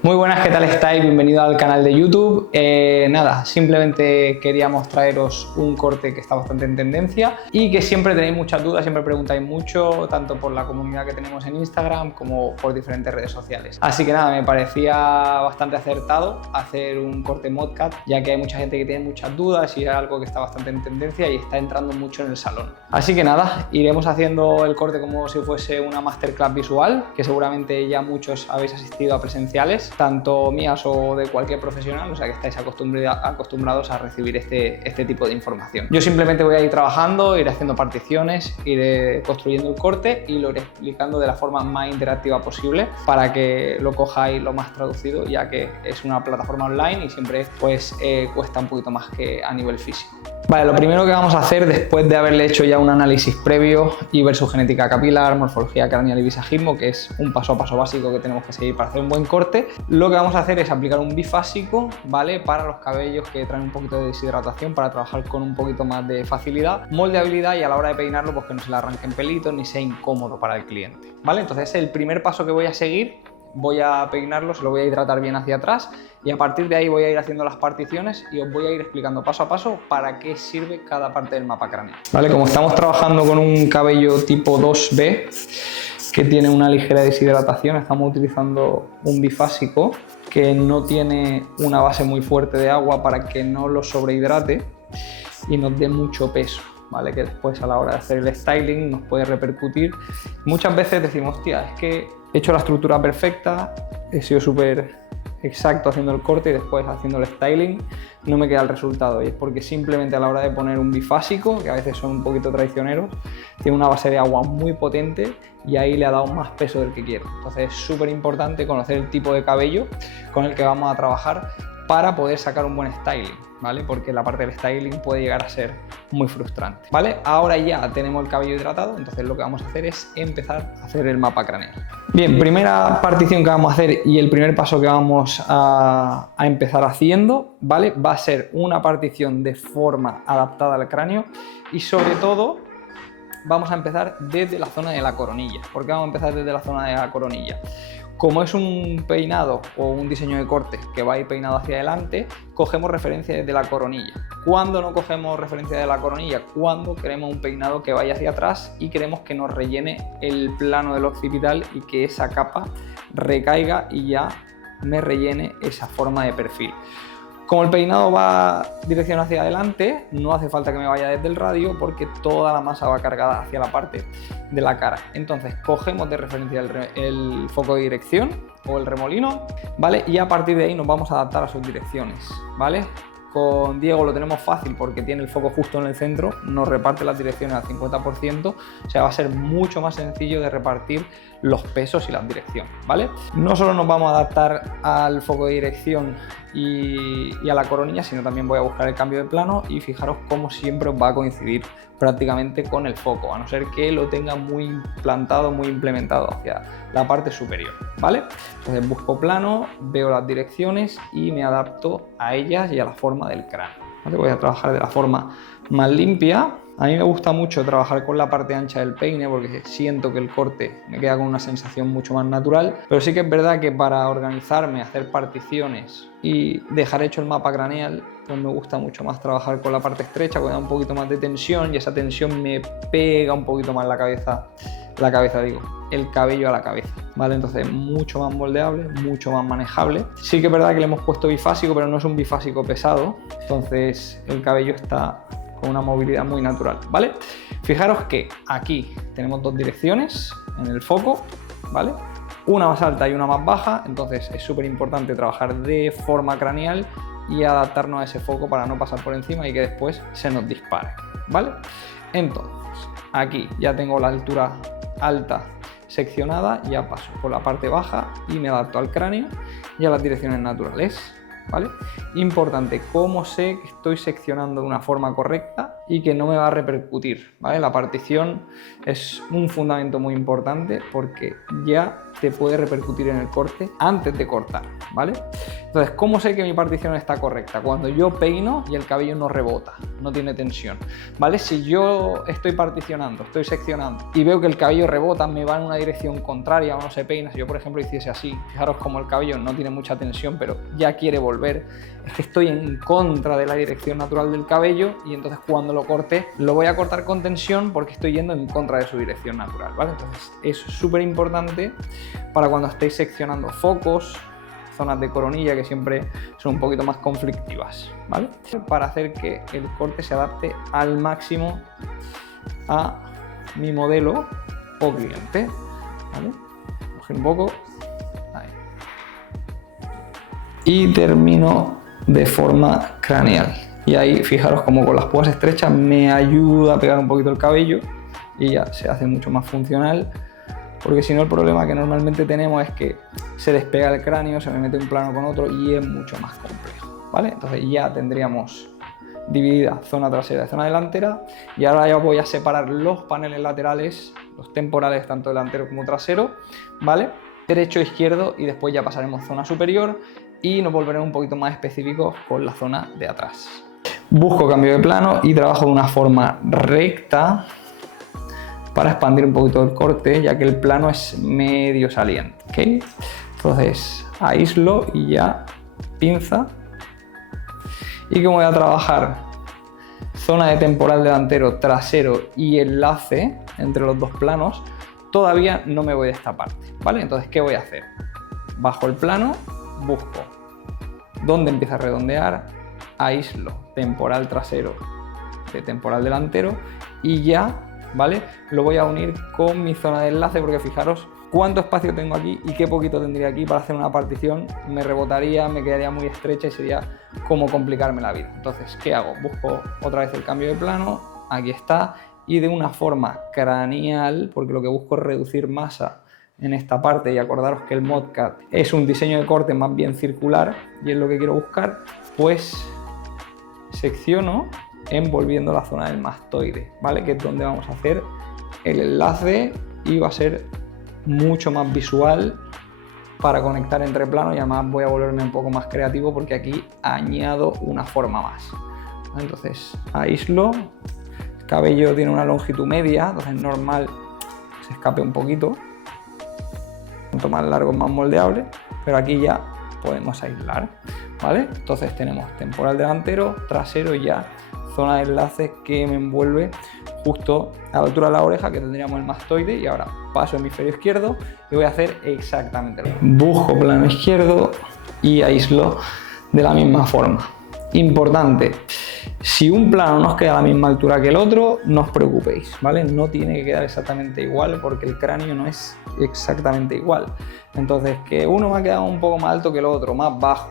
Muy buenas, ¿qué tal estáis? Bienvenido al canal de YouTube. Nada, simplemente queríamos traeros un corte que está bastante en tendencia y que siempre tenéis muchas dudas, siempre preguntáis mucho, tanto por la comunidad que tenemos en Instagram como por diferentes redes sociales. Así que nada, me parecía bastante acertado hacer un corte modcat, ya que hay mucha gente que tiene muchas dudas y es algo que está bastante en tendencia y está entrando mucho en el salón. Así que nada, iremos haciendo el corte como si fuese una masterclass visual, que seguramente ya muchos habéis asistido a presenciales, tanto mías o de cualquier profesional, o sea que estáis acostumbrados a recibir este tipo de información. Yo simplemente voy a ir trabajando, iré haciendo particiones, iré construyendo el corte y lo iré explicando de la forma más interactiva posible para que lo cojáis lo más traducido, ya que es una plataforma online y siempre pues cuesta un poquito más que a nivel físico. Vale, lo primero que vamos a hacer después de haberle hecho ya un análisis previo y ver su genética capilar, morfología craneal y visajismo, que es un paso a paso básico que tenemos que seguir para hacer un buen corte, lo que vamos a hacer es aplicar un bifásico, ¿vale? Para los cabellos que traen un poquito de deshidratación, para trabajar con un poquito más de facilidad, moldeabilidad y a la hora de peinarlo pues que no se le arranquen pelitos ni sea incómodo para el cliente, ¿vale? Entonces el primer paso que voy a seguir, voy a peinarlo, se lo voy a hidratar bien hacia atrás y a partir de ahí voy a ir haciendo las particiones y os voy a ir explicando paso a paso para qué sirve cada parte del mapa craneal. Vale, como estamos trabajando con un cabello tipo 2B que tiene una ligera deshidratación, estamos utilizando un bifásico que no tiene una base muy fuerte de agua para que no lo sobrehidrate y nos dé mucho peso, ¿vale? Que después a la hora de hacer el styling nos puede repercutir. Muchas veces decimos, hostia, es que he hecho la estructura perfecta, he sido súper exacto haciendo el corte y después haciendo el styling no me queda el resultado, y es porque simplemente a la hora de poner un bifásico, que a veces son un poquito traicioneros, tiene una base de agua muy potente y ahí le ha dado más peso del que quiero. Entonces es súper importante conocer el tipo de cabello con el que vamos a trabajar para poder sacar un buen styling, ¿vale? Porque la parte del styling puede llegar a ser muy frustrante, ¿vale? Ahora ya tenemos el cabello hidratado, entonces lo que vamos a hacer es empezar a hacer el mapa craneal. Bien, primera partición que vamos a hacer y el primer paso que vamos a empezar haciendo, ¿vale? Va a ser una partición de forma adaptada al cráneo y sobre todo vamos a empezar desde la zona de la coronilla. ¿Por qué vamos a empezar desde la zona de la coronilla? Como es un peinado o un diseño de corte que va a ir peinado hacia adelante, cogemos referencia desde la coronilla. ¿Cuándo no cogemos referencia de la coronilla? Cuando queremos un peinado que vaya hacia atrás y queremos que nos rellene el plano del occipital y que esa capa recaiga y ya me rellene esa forma de perfil. Como el peinado va dirección hacia adelante, no hace falta que me vaya desde el radio porque toda la masa va cargada hacia la parte de la cara. Entonces cogemos de referencia el foco de dirección o el remolino, ¿vale? Y a partir de ahí nos vamos a adaptar a sus direcciones, ¿vale? Con Diego lo tenemos fácil porque tiene el foco justo en el centro, nos reparte las direcciones al 50%, o sea, va a ser mucho más sencillo de repartir los pesos y las direcciones, ¿vale? No solo nos vamos a adaptar al foco de dirección y a la coronilla, sino también voy a buscar el cambio de plano y fijaros cómo siempre os va a coincidir prácticamente con el foco, a no ser que lo tenga muy implantado, muy implementado hacia la parte superior, ¿vale? Entonces busco plano, veo las direcciones y me adapto a ellas y a la forma del cráneo, ¿vale? Voy a trabajar de la forma más limpia. A mí me gusta mucho trabajar con la parte ancha del peine porque siento que el corte me queda con una sensación mucho más natural, pero sí que es verdad que para organizarme, hacer particiones y dejar hecho el mapa craneal, pues me gusta mucho más trabajar con la parte estrecha, porque da un poquito más de tensión y esa tensión me pega un poquito más el cabello a la cabeza, ¿vale? Entonces mucho más moldeable, mucho más manejable. Sí que es verdad que le hemos puesto bifásico, pero no es un bifásico pesado, entonces el cabello está con una movilidad muy natural, ¿vale? Fijaros que aquí tenemos dos direcciones en el foco, ¿vale? Una más alta y una más baja, entonces es súper importante trabajar de forma craneal y adaptarnos a ese foco para no pasar por encima y que después se nos dispare, ¿vale? Entonces, aquí ya tengo la altura alta seccionada, ya paso por la parte baja y me adapto al cráneo y a las direcciones naturales, ¿vale? Importante, cómo sé que estoy seccionando de una forma correcta y que no me va a repercutir, ¿vale? La partición es un fundamento muy importante porque ya te puede repercutir en el corte antes de cortar, ¿vale? Entonces, ¿cómo sé que mi partición está correcta? Cuando yo peino y el cabello no rebota, no tiene tensión, ¿vale? Si yo estoy particionando, estoy seccionando y veo que el cabello rebota, me va en una dirección contraria o no se peina, si yo por ejemplo hiciese así, fijaros como el cabello no tiene mucha tensión pero ya quiere volver, es que estoy en contra de la dirección natural del cabello y entonces cuando lo corte, lo voy a cortar con tensión porque estoy yendo en contra de su dirección natural, ¿vale? Entonces eso es súper importante para cuando estéis seccionando focos, zonas de coronilla que siempre son un poquito más conflictivas, ¿vale? Para hacer que el corte se adapte al máximo a mi modelo o cliente, ¿vale? Coger un poco, ahí. Y termino de forma craneal. Y ahí fijaros como con las púas estrechas me ayuda a pegar un poquito el cabello y ya se hace mucho más funcional. Porque si no, el problema que normalmente tenemos es que se despega el cráneo, se me mete un plano con otro y es mucho más complejo, ¿vale? Entonces ya tendríamos dividida zona trasera y zona delantera y ahora ya voy a separar los paneles laterales, los temporales tanto delantero como trasero, ¿vale? Derecho, izquierdo y después ya pasaremos zona superior y nos volveremos un poquito más específicos con la zona de atrás. Busco cambio de plano y trabajo de una forma recta para expandir un poquito el corte, ya que el plano es medio saliente, ¿ok? Entonces aíslo y ya pinza. Y como voy a trabajar zona de temporal delantero, trasero y enlace entre los dos planos, todavía no me voy de esta parte, ¿vale? Entonces, ¿qué voy a hacer? Bajo el plano, busco dónde empieza a redondear, aíslo temporal trasero de temporal delantero y ya, ¿vale? Lo voy a unir con mi zona de enlace porque fijaros cuánto espacio tengo aquí y qué poquito tendría aquí para hacer una partición. Me rebotaría, me quedaría muy estrecha y sería como complicarme la vida. Entonces, ¿qué hago? Busco otra vez el cambio de plano, aquí está, y de una forma craneal, porque lo que busco es reducir masa en esta parte y acordaros que el ModCut es un diseño de corte más bien circular y es lo que quiero buscar, pues secciono envolviendo la zona del mastoide, ¿vale? Que es donde vamos a hacer el enlace y va a ser mucho más visual para conectar entre planos y además voy a volverme un poco más creativo porque aquí añado una forma más. Entonces aíslo, el cabello tiene una longitud media, entonces es normal que se escape un poquito. Cuanto más largo más moldeable, pero aquí ya podemos aislar, ¿vale? Entonces tenemos temporal delantero, trasero y ya zona de enlace que me envuelve justo a la altura de la oreja que tendríamos el mastoide y ahora paso hemisferio izquierdo y voy a hacer exactamente lo mismo. Busco plano izquierdo y aíslo de la misma forma. Importante, si un plano no os queda a la misma altura que el otro, no os preocupéis, ¿vale? No tiene que quedar exactamente igual porque el cráneo no es exactamente igual. Entonces, que uno me ha quedado un poco más alto que el otro, más bajo,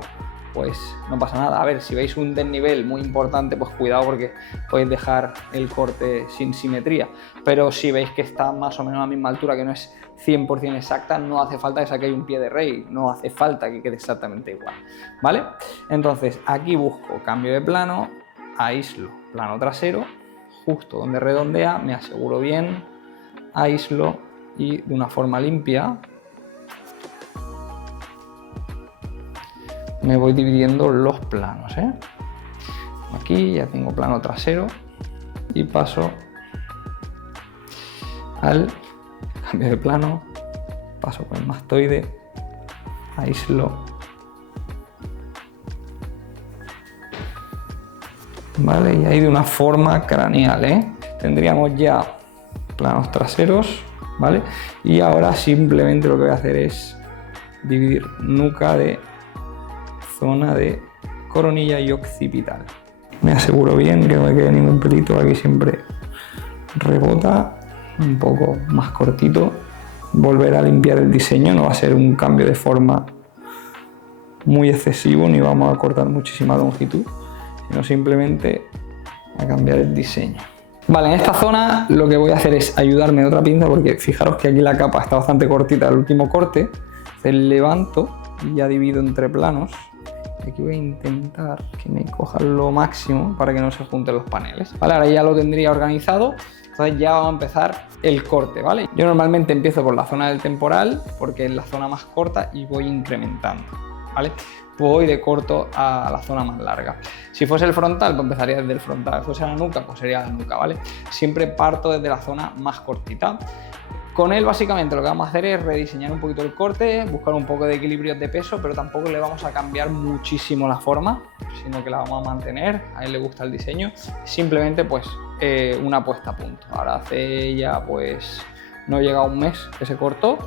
pues no pasa nada. A ver, si veis un desnivel muy importante, pues cuidado porque podéis dejar el corte sin simetría. Pero si veis que está más o menos a la misma altura, que no es 100% exacta, no hace falta que saquéis un pie de rey, no hace falta que quede exactamente igual, ¿vale? Entonces, aquí busco cambio de plano, aíslo, plano trasero, justo donde redondea, me aseguro bien, aíslo y de una forma limpia me voy dividiendo los planos, ¿eh? Aquí ya tengo plano trasero y paso al cambio de plano, paso con el mastoide, aíslo, ¿vale? Y ahí de una forma craneal, ¿eh? Tendríamos ya planos traseros, ¿vale? Y ahora simplemente lo que voy a hacer es dividir nuca de zona de coronilla y occipital. Me aseguro bien que no me quede ningún pelito, aquí siempre rebota, un poco más cortito. Volver a limpiar el diseño, no va a ser un cambio de forma muy excesivo ni vamos a cortar muchísima longitud, sino simplemente a cambiar el diseño. Vale, en esta zona lo que voy a hacer es ayudarme de otra pinza porque fijaros que aquí la capa está bastante cortita del último corte. Entonces levanto y ya divido entre planos. Aquí voy a intentar que me coja lo máximo para que no se junten los paneles. Vale, ahora ya lo tendría organizado. Entonces ya vamos a empezar el corte, ¿vale? Yo normalmente empiezo por la zona del temporal porque es la zona más corta y voy incrementando, ¿vale? Voy de corto a la zona más larga. Si fuese el frontal, pues empezaría desde el frontal. Si fuese la nuca, pues sería la nuca, ¿vale? Siempre parto desde la zona más cortita. Con él básicamente lo que vamos a hacer es rediseñar un poquito el corte, buscar un poco de equilibrio de peso, pero tampoco le vamos a cambiar muchísimo la forma, sino que la vamos a mantener. A él le gusta el diseño, simplemente pues una puesta a punto. Ahora hace ya pues no llega a un mes que se cortó,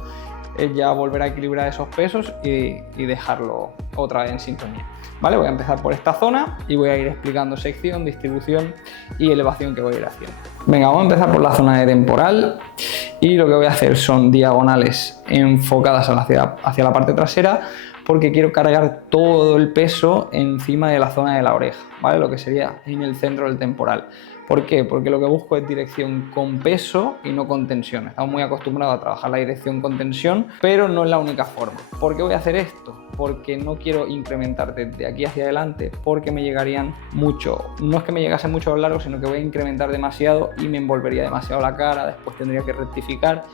es ya volver a equilibrar esos pesos y dejarlo otra vez en sintonía. Vale, voy a empezar por esta zona y voy a ir explicando sección, distribución y elevación que voy a ir haciendo. Venga, vamos a empezar por la zona de temporal y lo que voy a hacer son diagonales enfocadas hacia la parte trasera, porque quiero cargar todo el peso encima de la zona de la oreja, ¿vale? Lo que sería en el centro del temporal. ¿Por qué? Porque lo que busco es dirección con peso y no con tensión. Estamos muy acostumbrados a trabajar la dirección con tensión, pero no es la única forma. ¿Por qué voy a hacer esto? Porque no quiero incrementar desde aquí hacia adelante, porque me llegarían mucho. No es que me llegase mucho a lo largo, sino que voy a incrementar demasiado y me envolvería demasiado la cara, después tendría que rectificar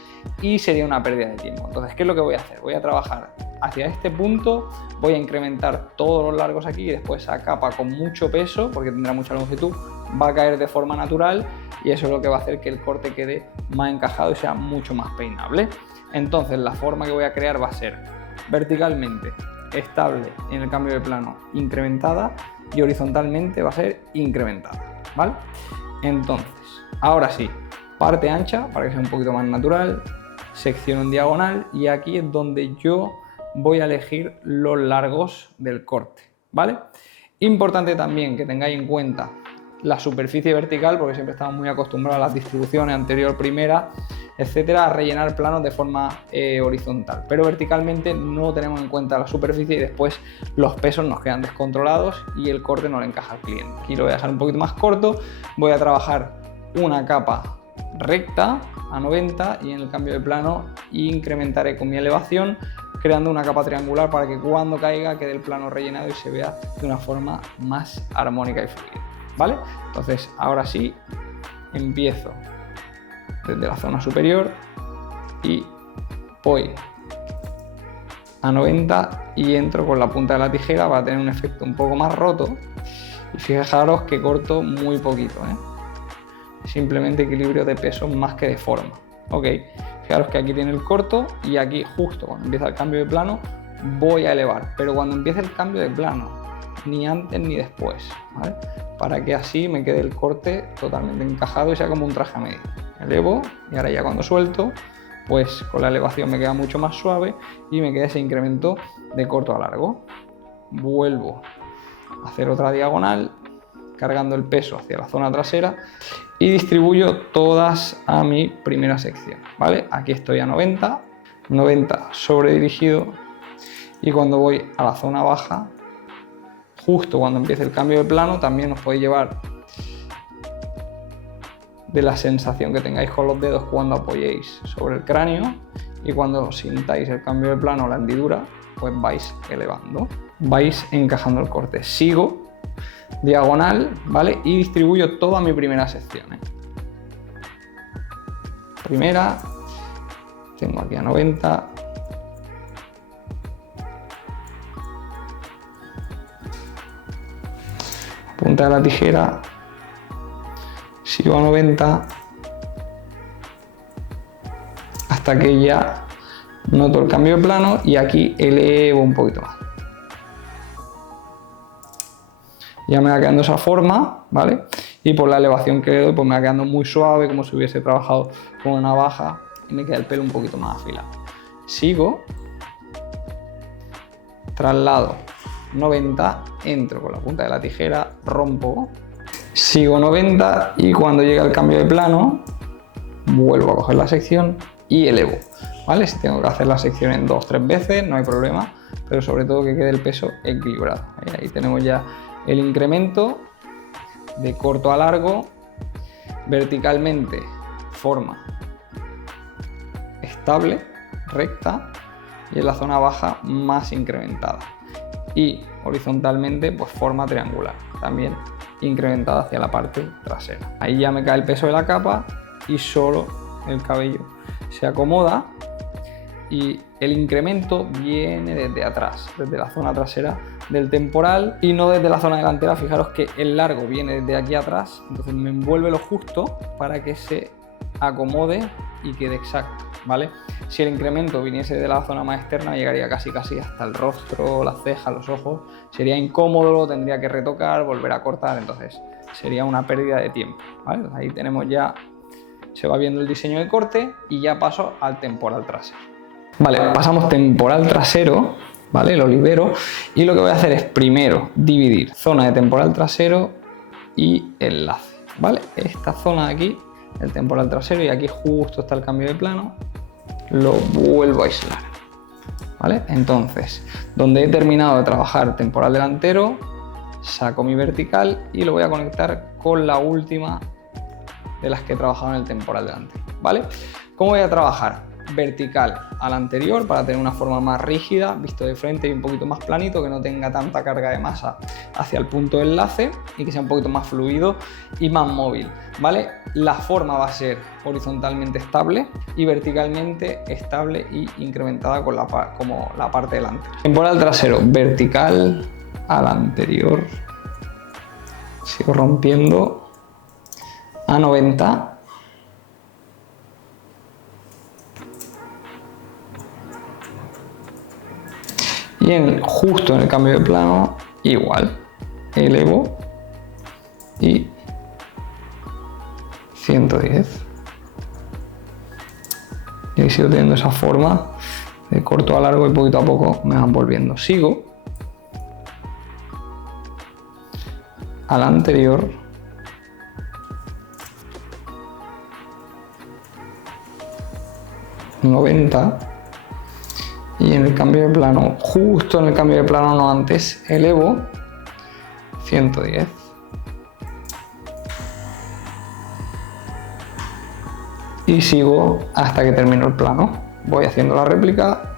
y sería una pérdida de tiempo. Entonces, ¿qué es lo que voy a hacer? Voy a trabajar hacia este punto, voy a incrementar todos los largos aquí y después esa capa con mucho peso, porque tendrá mucha longitud, va a caer de forma natural y eso es lo que va a hacer que el corte quede más encajado y sea mucho más peinable. Entonces la forma que voy a crear va a ser verticalmente estable en el cambio de plano, incrementada, y horizontalmente va a ser incrementada, ¿vale? Entonces, ahora sí, parte ancha para que sea un poquito más natural, sección en diagonal, y aquí es donde yo voy a elegir los largos del corte, ¿vale? Importante también que tengáis en cuenta la superficie vertical, porque siempre estamos muy acostumbrados a las distribuciones anterior, primera, etcétera, a rellenar planos de forma horizontal, pero verticalmente no tenemos en cuenta la superficie y después los pesos nos quedan descontrolados y el corte no le encaja al cliente. Aquí lo voy a dejar un poquito más corto, voy a trabajar una capa recta a 90 y en el cambio de plano incrementaré con mi elevación, creando una capa triangular para que cuando caiga quede el plano rellenado y se vea de una forma más armónica y fluida, ¿vale? Entonces ahora sí empiezo desde la zona superior y voy a 90 y entro con la punta de la tijera para tener un efecto un poco más roto, y fijaros que corto muy poquito, simplemente equilibrio de peso más que de forma. Ok, fijaros que aquí tiene el corto y aquí justo cuando empieza el cambio de plano voy a elevar, pero cuando empiece el cambio de plano, ni antes ni después, ¿vale? Para que así me quede el corte totalmente encajado y sea como un traje a medida. Elevo y ahora ya cuando suelto, pues con la elevación me queda mucho más suave y me queda ese incremento de corto a largo. Vuelvo a hacer otra diagonal, cargando el peso hacia la zona trasera y distribuyo todas a mi primera sección, ¿vale? Aquí estoy a 90, 90 sobredirigido, y cuando voy a la zona baja, justo cuando empiece el cambio de plano, también os podéis llevar de la sensación que tengáis con los dedos cuando apoyéis sobre el cráneo, y cuando sintáis el cambio de plano o la hendidura, pues vais elevando, vais encajando el corte. Sigo diagonal, ¿vale? Y distribuyo toda mi primera sección, Primera, tengo aquí a 90, punta de la tijera, sigo a 90 hasta que ya noto el cambio de plano y aquí elevo un poquito más. Ya me va quedando esa forma, ¿vale? Y por la elevación que le doy, pues me va quedando muy suave, como si hubiese trabajado con una navaja, y me queda el pelo un poquito más afilado. Sigo, traslado 90, entro con la punta de la tijera, rompo, sigo 90 y cuando llega el cambio de plano, vuelvo a coger la sección y elevo, ¿vale? Si tengo que hacer la sección en 2 o 3 veces, no hay problema, pero sobre todo que quede el peso equilibrado. Ahí tenemos ya el incremento de corto a largo, verticalmente forma estable, recta, y en la zona baja más incrementada, y horizontalmente pues forma triangular, también incrementada hacia la parte trasera. Ahí ya me cae el peso de la capa y solo el cabello se acomoda Y el incremento viene desde atrás, desde la zona trasera del temporal y no desde la zona delantera. Fijaros que el largo viene desde aquí atrás, entonces me envuelve lo justo para que se acomode y quede exacto, ¿vale? Si el incremento viniese de la zona más externa, llegaría casi hasta el rostro, las cejas, los ojos. Sería incómodo, lo tendría que retocar, volver a cortar, entonces sería una pérdida de tiempo, ¿vale? Entonces ahí tenemos ya, se va viendo el diseño de corte y ya paso al temporal trasero. Vale, pasamos temporal trasero, ¿vale? Lo libero y lo que voy a hacer es primero dividir zona de temporal trasero y enlace, ¿vale? Esta zona de aquí, el temporal trasero, y aquí justo está el cambio de plano, lo vuelvo a aislar, ¿vale? Entonces, donde he terminado de trabajar temporal delantero, saco mi vertical y lo voy a conectar con la última de las que he trabajado en el temporal delantero, ¿vale? ¿Cómo voy a trabajar? Vertical al anterior para tener una forma más rígida, visto de frente y un poquito más planito, que no tenga tanta carga de masa hacia el punto de enlace y que sea un poquito más fluido y más móvil, ¿vale? La forma va a ser horizontalmente estable y verticalmente estable y incrementada como la parte delante. Temporal trasero, vertical al anterior, sigo rompiendo a 90. Y justo en el cambio de plano, igual, elevo y 110. Y ahí sigo teniendo esa forma de corto a largo y poquito a poco me van volviendo. Sigo al anterior, ...90... y en el cambio de plano, justo en el cambio de plano, no antes, elevo 110. Y sigo hasta que termino el plano. Voy haciendo la réplica.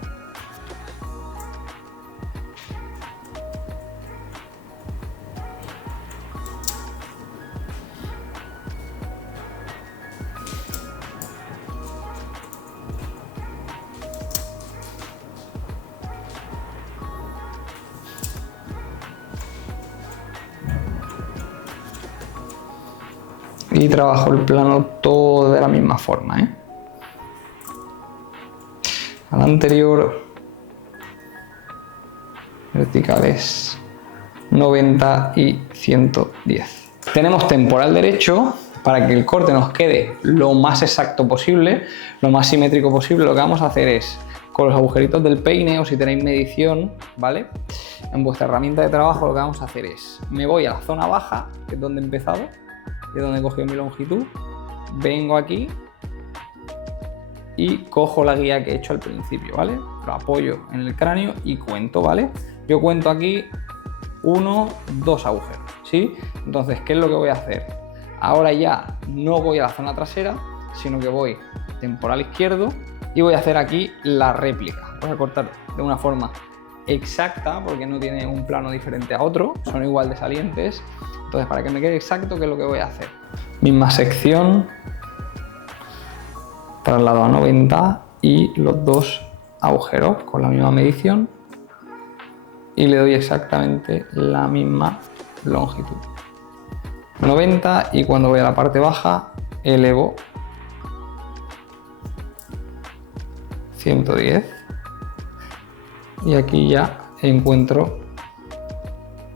Y trabajo el plano todo de la misma forma, ¿eh? Al anterior, verticales 90 y 110. Tenemos temporal derecho. Para que el corte nos quede lo más exacto posible, lo más simétrico posible, lo que vamos a hacer es, con los agujeritos del peine, o si tenéis medición, ¿vale? En vuestra herramienta de trabajo lo que vamos a hacer es, me voy a la zona baja, que es donde he empezado, que es donde he cogido mi longitud, vengo aquí y cojo la guía que he hecho al principio, ¿vale? Lo apoyo en el cráneo y cuento, ¿vale? Yo cuento aquí 1, 2 agujeros, ¿sí? Entonces, ¿qué es lo que voy a hacer? Ahora ya no voy a la zona trasera, sino que voy temporal izquierdo y voy a hacer aquí la réplica. Voy a cortar de una forma exacta porque no tiene un plano diferente a otro, son igual de salientes. Entonces, para que me quede exacto, ¿qué es lo que voy a hacer? Misma sección, traslado a 90 y los 2 agujeros con la misma medición y le doy exactamente la misma longitud. 90 y cuando voy a la parte baja elevo 110 y aquí ya encuentro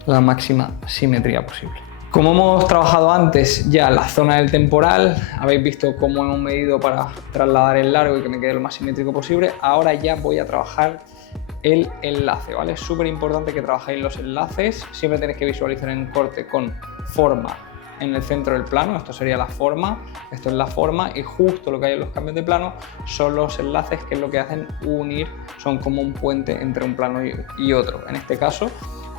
la máxima simetría posible. Como hemos trabajado antes ya la zona del temporal, habéis visto cómo hemos medido para trasladar el largo y que me quede lo más simétrico posible. Ahora ya voy a trabajar el enlace, ¿vale? Es súper importante que trabajéis los enlaces. Siempre tenéis que visualizar en corte con forma en el centro del plano. Esto sería la forma, esto es la forma y justo lo que hay en los cambios de plano son los enlaces, que es lo que hacen unir, son como un puente entre un plano y otro. En este caso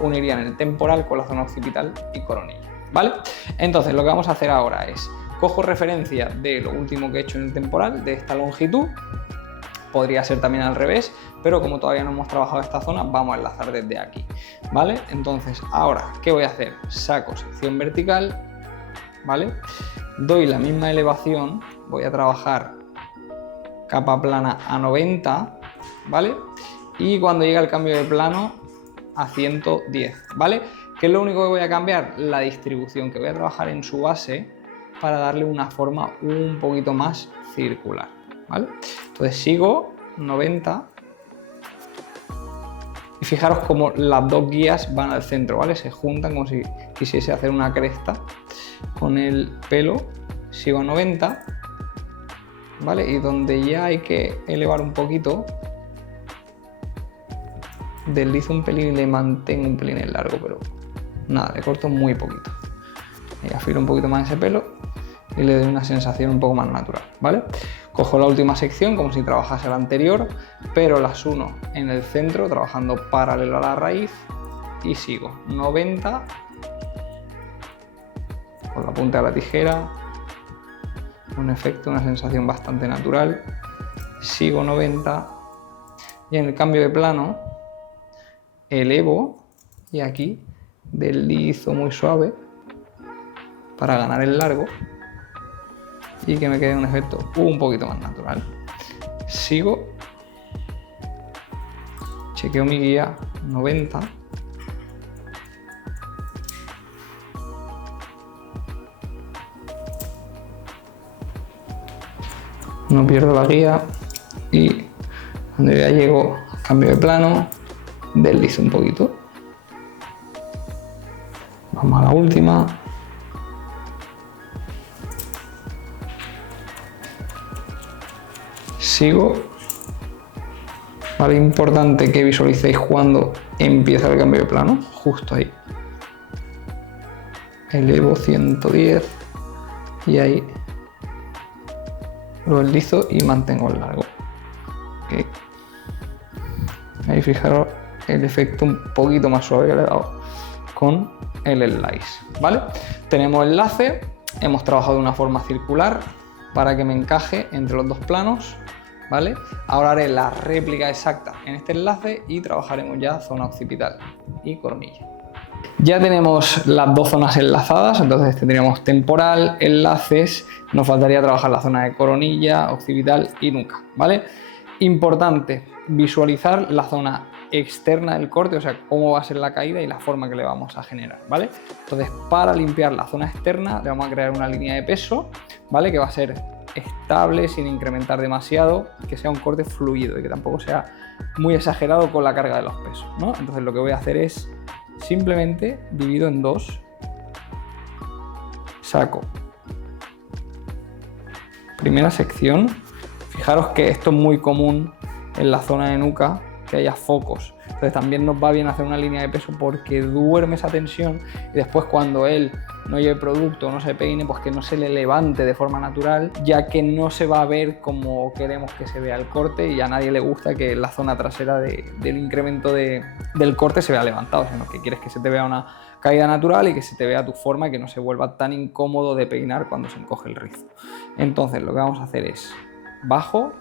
unirían el temporal con la zona occipital y coronilla, ¿vale? Entonces lo que vamos a hacer ahora es, cojo referencia de lo último que he hecho en el temporal, de esta longitud. Podría ser también al revés, pero como todavía no hemos trabajado esta zona, vamos a enlazar desde aquí, ¿vale? Entonces, ahora, ¿qué voy a hacer? Saco sección vertical, ¿vale? Doy la misma elevación, voy a trabajar capa plana a 90 ¿vale? Y cuando llega el cambio de plano a 110, ¿vale? ¿Qué es lo único que voy a cambiar? La distribución, que voy a trabajar en su base para darle una forma un poquito más circular, ¿vale? Entonces sigo 90 y fijaros cómo las dos guías van al centro, ¿vale? Se juntan como si quisiese hacer una cresta con el pelo. Sigo a 90, ¿vale? Y donde ya hay que elevar un poquito, deslizo un pelín y le mantengo un pelín en largo, pero nada, le corto muy poquito. Y afilo un poquito más ese pelo y le doy una sensación un poco más natural, ¿vale? Cojo la última sección como si trabajase la anterior, pero las uno en el centro, trabajando paralelo a la raíz, y sigo 90 con la punta de la tijera, un efecto, una sensación bastante natural. Sigo 90 y en el cambio de plano elevo y aquí deslizo muy suave para ganar el largo y que me quede un efecto un poquito más natural. Sigo, chequeo mi guía 90, no pierdo la guía y cuando ya llego al cambio de plano deslizo un poquito. Vamos a la última. Sigo. Vale, importante que visualicéis cuando empieza el cambio de plano, justo ahí. Elevo 110 y ahí lo deslizo y mantengo el largo. Okay. Ahí fijaros el efecto un poquito más suave que le he dado con el slice, ¿vale? Tenemos enlace, hemos trabajado de una forma circular para que me encaje entre los dos planos, ¿vale? Ahora haré la réplica exacta en este enlace y trabajaremos ya zona occipital y coronilla. Ya tenemos las dos zonas enlazadas, entonces tendríamos temporal, enlaces, nos faltaría trabajar la zona de coronilla, occipital y nuca, ¿vale? Importante visualizar la zona externa del corte, o sea, cómo va a ser la caída y la forma que le vamos a generar, ¿vale? Entonces, para limpiar la zona externa, le vamos a crear una línea de peso, ¿vale? Que va a ser estable, sin incrementar demasiado, que sea un corte fluido y que tampoco sea muy exagerado con la carga de los pesos, ¿no? Entonces, lo que voy a hacer es simplemente divido en dos, saco primera sección. Fijaros que esto es muy común en la zona de nuca, que haya focos. Entonces también nos va bien hacer una línea de peso porque duerme esa tensión y después cuando él no lleve producto o no se peine, pues que no se le levante de forma natural, ya que no se va a ver como queremos que se vea el corte y a nadie le gusta que la zona trasera del incremento del corte se vea levantado, sino que quieres que se te vea una caída natural y que se te vea tu forma y que no se vuelva tan incómodo de peinar cuando se encoge el rizo. Entonces lo que vamos a hacer es bajo.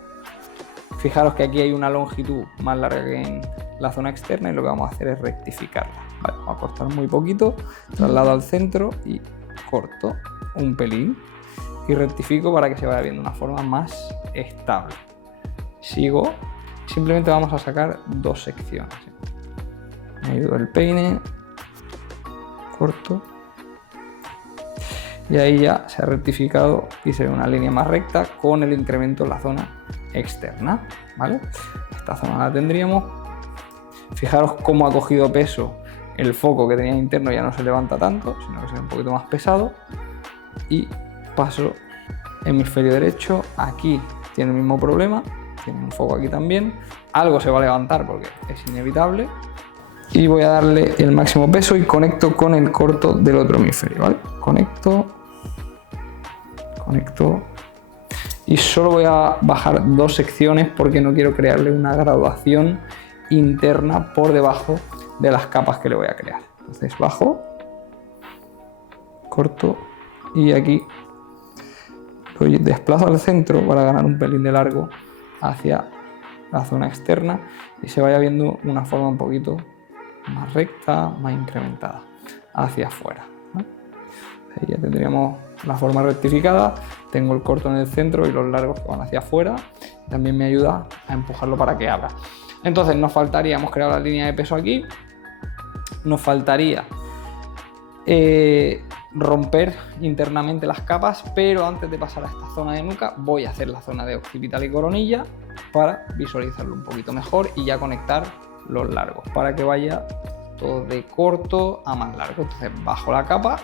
Fijaros que aquí hay una longitud más larga que en la zona externa y lo que vamos a hacer es rectificarla. Vale, vamos a cortar muy poquito, traslado al centro y corto un pelín y rectifico para que se vaya viendo una forma más estable. Sigo, simplemente vamos a sacar dos secciones. Me ayudo el peine, corto y ahí ya se ha rectificado y se ve una línea más recta con el incremento en la zona externa, ¿vale? Esta zona la tendríamos. Fijaros cómo ha cogido peso el foco que tenía interno, ya no se levanta tanto, sino que se ve un poquito más pesado. Y paso hemisferio derecho, aquí tiene el mismo problema, tiene un foco aquí también, algo se va a levantar porque es inevitable. Y voy a darle el máximo peso y conecto con el corto del otro hemisferio, ¿vale? Conecto. Y solo voy a bajar dos secciones porque no quiero crearle una graduación interna por debajo de las capas que le voy a crear. Entonces bajo, corto y aquí lo desplazo al centro para ganar un pelín de largo hacia la zona externa y se vaya viendo una forma un poquito más recta, más incrementada hacia afuera, ¿no? Ahí ya tendríamos la forma rectificada. Tengo el corto en el centro y los largos que van hacia afuera también me ayuda a empujarlo para que abra. Entonces nos faltaría, hemos creado la línea de peso aquí, nos faltaría romper internamente las capas, pero antes de pasar a esta zona de nuca voy a hacer la zona de occipital y coronilla para visualizarlo un poquito mejor y ya conectar los largos para que vaya todo de corto a más largo. Entonces bajo la capa